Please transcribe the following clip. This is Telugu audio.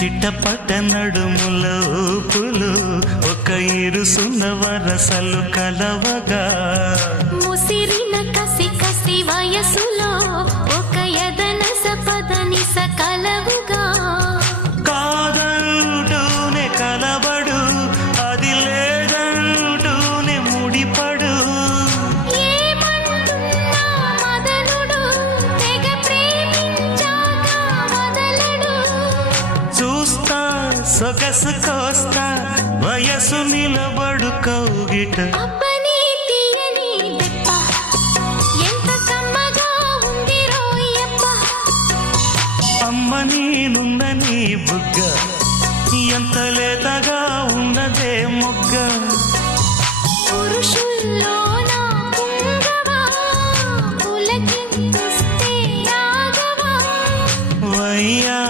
చిట్టపట నడుముల ఊపులు ఒక ఇరుసున్న వరసలు కలవగా ముసిరిన కసి కసి వయసులో ఒక యదన సపదని సకలవుగా కాదంటూనే కలబడు అది లేదంటూనే ముడిపడు ఏమంటున్నా మదనుడు తెగ ప్రేమించాక వదలడు చూస్తా సొగసు కోస్తా వయసు నిలబడు కౌగిట అబ్బని తీయని దెబ్బ ఎంత కమ్మగా ఉంది రోయప్ప అమ్మ నేనుందని బుగ్గ ఎంత లేతగా ఉన్నదే మొగ్గ పురుషుల్లో